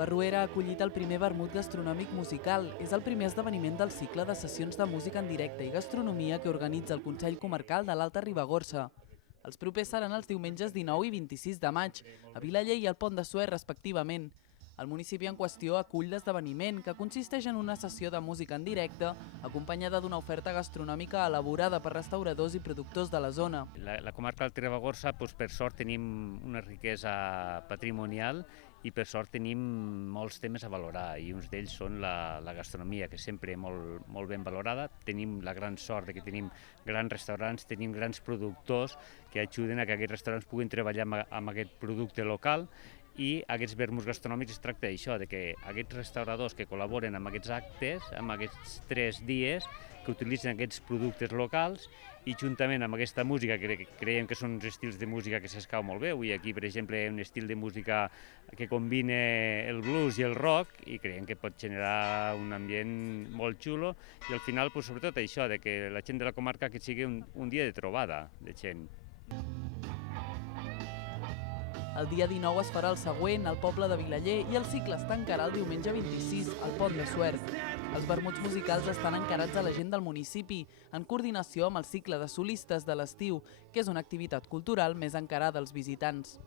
Barruera ha acollit el primer vermut gastronòmic musical. És el primer esdeveniment del cicle de sessions de música en directe i gastronomia que organitza el Consell Comarcal de l'Alta Ribagorça. Els propers seran els diumenges 19 i 26 de maig, a Vilaller i al Pont de Suert, respectivament. El municipi en qüestió acull l'esdeveniment, que consisteix en una sessió de música en directe, acompanyada d'una oferta gastronòmica elaborada per restauradors i productors de la zona. La comarca del Ribagorça, per sort, tenim una riquesa patrimonial i per sort tenim molts temes a valorar, i uns d'ells són la gastronomia, que sempre molt ben valorada. Tenim la gran sort que tenim grans restaurants, tenim grans productors que ajuden a que aquests restaurants puguin treballar amb aquest producte local, i aquests vermuts gastronòmics es tracta d'això, que aquests restauradors que col·laboren amb aquests actes, amb aquests 3 dies, que utilitzen aquests productes locals i juntament amb aquesta música, que creiem que són uns estils de música que s'escau molt bé. Avui aquí, per exemple, un estil de música que combina el blues i el rock i creiem que pot generar un ambient molt xulo i al final, sobretot això, que la gent de la comarca que sigui un dia de trobada de gent. El dia 19 es farà el següent, al poble de Vilaller, i el cicle es tancarà el diumenge 26, al Pont de Suert. Els vermuts musicals estan encarats a la gent del municipi, en coordinació amb el cicle de solistes de l'estiu, que és una activitat cultural més encarada als visitants.